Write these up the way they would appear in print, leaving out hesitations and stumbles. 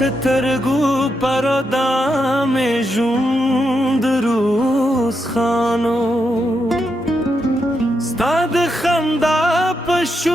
سترګو پردا مې ژوند روز خانو ستا د خندا په شور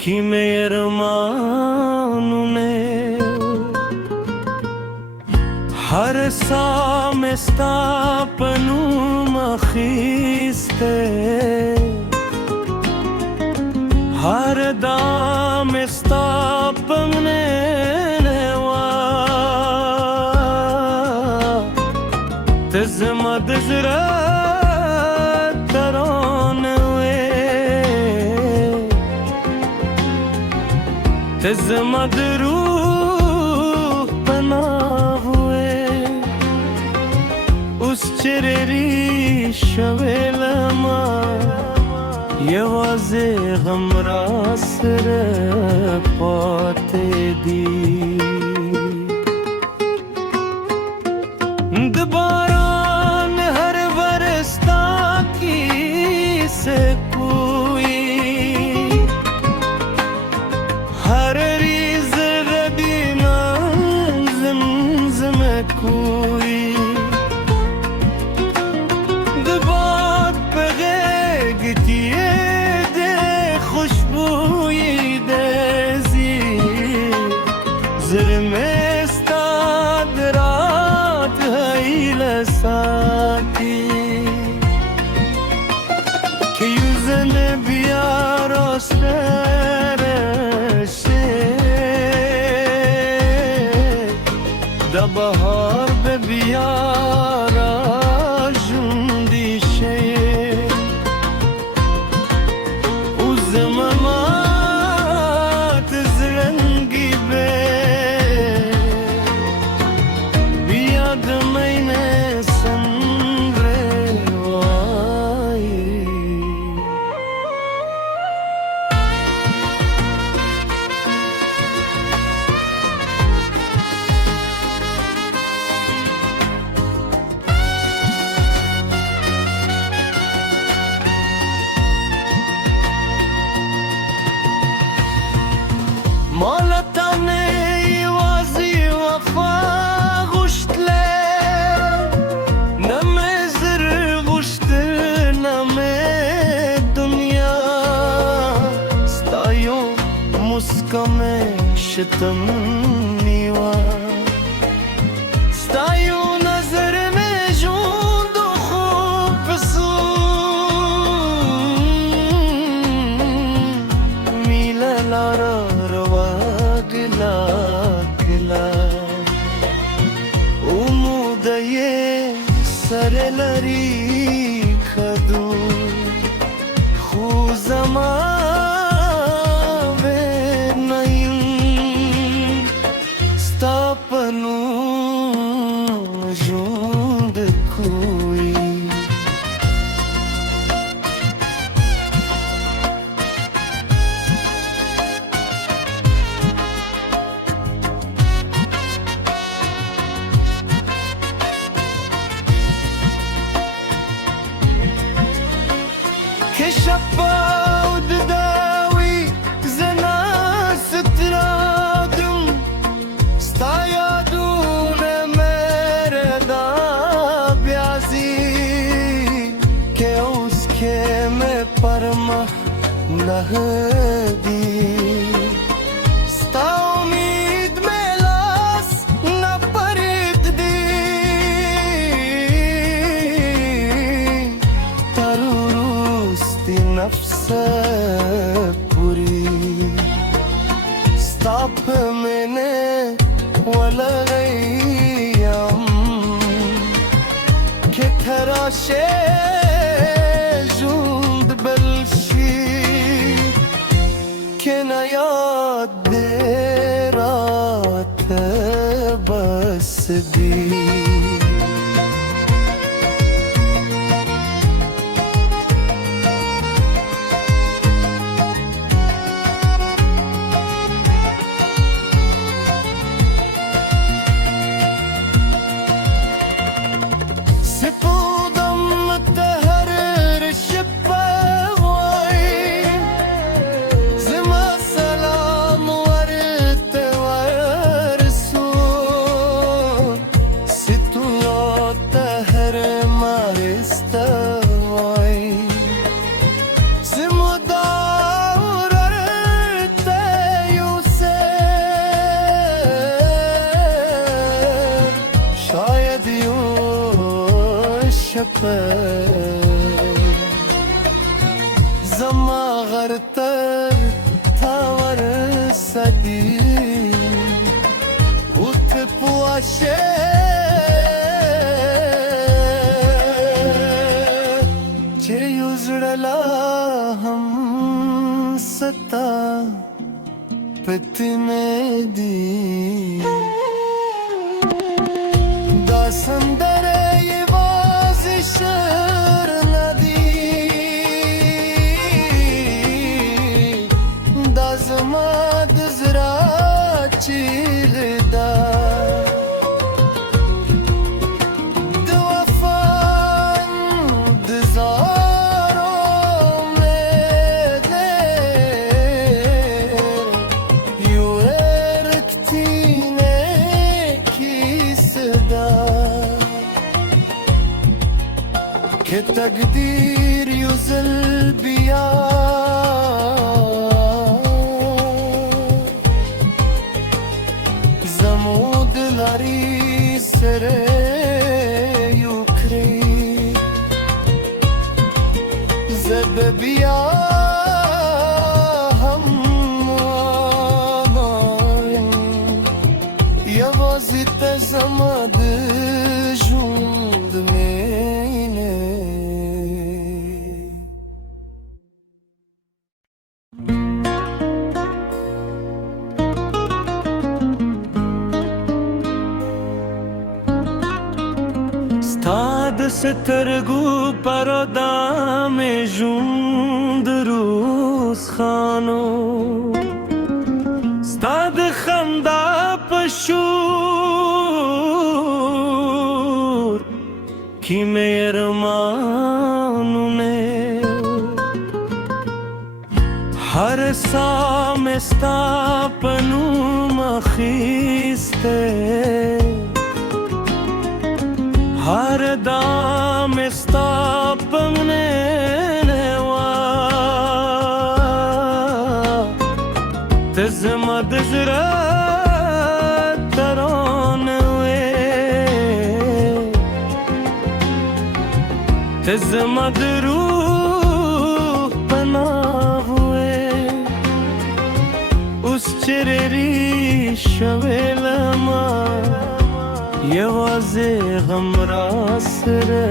کې مې ارمانونه هر ساه مې ستا په نوم اخیستی هر دام ستا پمنه وا ته زما د زړه ترانه وې ته زما د روح پناه وې اوس چیرې شوې لما یوازې غم را سره پاتې دي د باران هر ورستا کیسه کوئی هر ریز ربینا زمزم کوئی ساتي که yüzün bir rastlarışı da bahar be bir aracım dişe uzamamat zrengi be bir adım eyne مالتانه یوازی وفا غشتله نمه زر غشته نمه دنیا ستایو مسکمه شتم نیوا ستایو نظر میں جوند خوب پسون میله لارا umudaye sarelari khadu khuzama ve naim stapanu jund koi شفاود داوي زنا سترادم ستايادون مردا بيازي كيوس كيم پرما نهدي ستا امید ملاس نپرد دی نفس پوری ستاپ मैंने ولا غيام كتراشه جند بلشي كنا ياد برات بس دي سپودم تهر شبه وای زما سلام زما غرتر تاور سدی اوت پواشه چه یوزړلا هم ستا پتنه دی دا سندره یوازې شعر نه دی دا زما د زړه چیغه ده د وفا انتظارو امید یو رکتینه کیسه که تقدیر یوزل بیا زمود لاری سره یوکری زب بیا هم آمایم یوازی تزمد ژوند مینه ستاد سترګو پردا مې ژوند روز خانو ستاد خندا پشور کی مهرمانونه هر سام ستا پنو مخیسته هر دام ستا پمنه نوا تزما دزرا ترانوي تزما دروح پناهوي اوس چرري شويلما یوازې غم را سره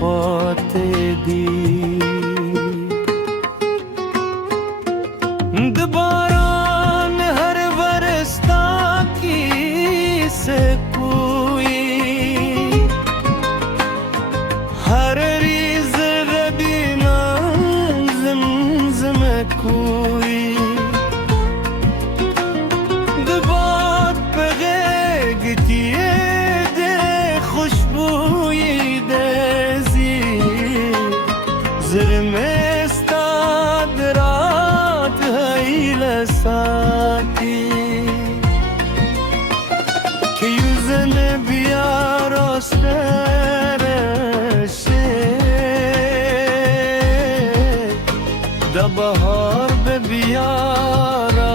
پاتې دي د باران هر ورستا کیسه کوئی هر ریز ربینا زمزم کوئی د باد په غېږ تیې خوشبوئی دزی زرمستا درات هیل ساتی که یوزن بیا راسترشه دا بهار به بیارا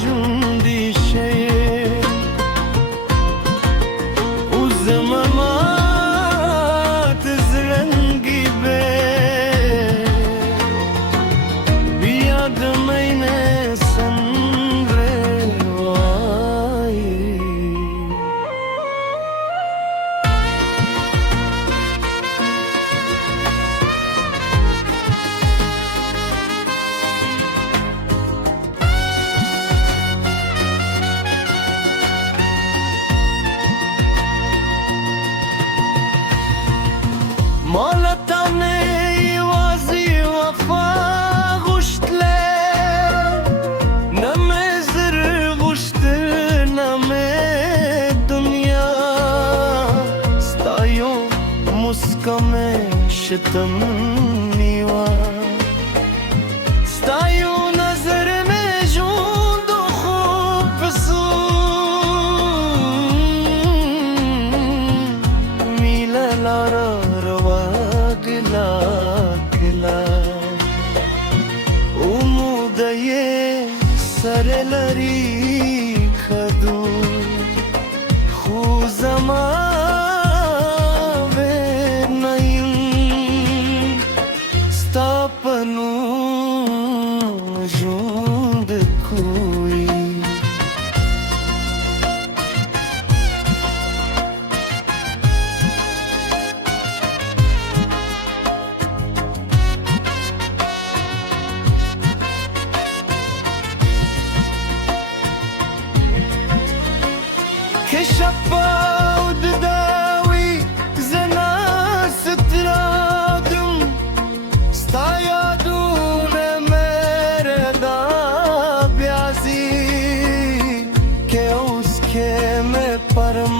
جوندی شه زمامات زرنگی به بیاد مینه سنروایی مالتانه یوازی وفا غشتله نمه زر غشته نمه دنیا ستایو مسکمه شتم نیوا ستایو نظر میں جوند و خوب پسون میله لارا سر لري خدو خو زما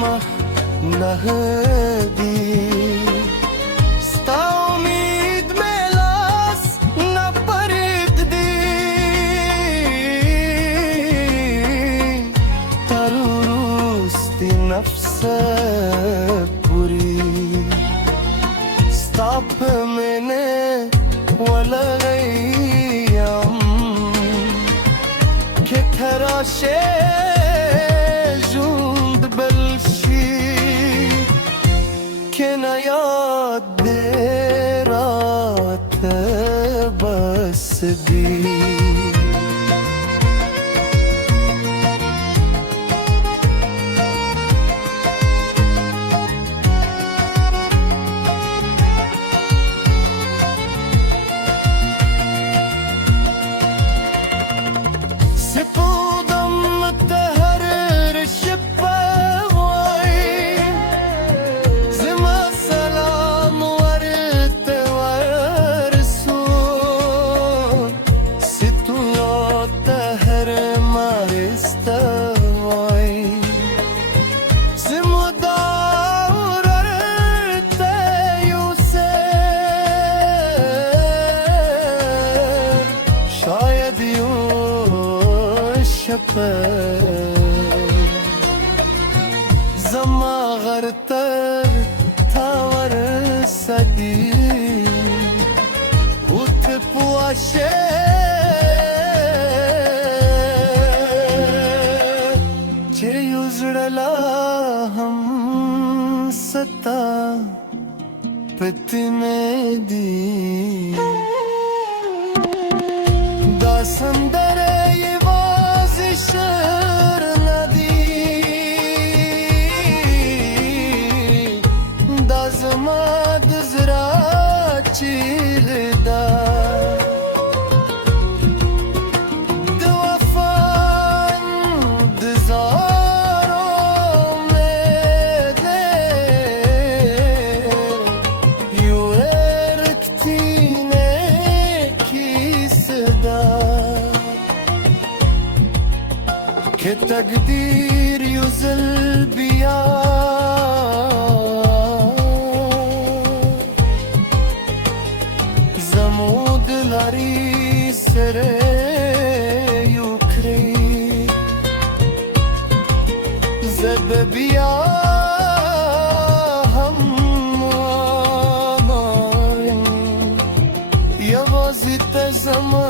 مه نهدی ستا امید میں لاس نہ پرېږدي تر وروستي نفسه پورې ستا په مینې ولګی یم که ته راشې ژوند بل شي که نه یاد دې راته بس دي سپودم ته هر شپه وایم زما سلام ورته ورسول چې تو ته هر مایسته وایم زه مدام ورته یوسف شاید یو زما غرتر تا ورسدی او ته پوه شې چې یو زړه لا هم ستا پتمې دی دا سندره شعر ندی دا زما د زړه چیغه ده د وفا انتظارو مې ده یو رکتینه کیسه ده که تقدیر یو ځل بیا زموږ د لارې سره یو کړي زه به بیا هم وایم یوازې ته زما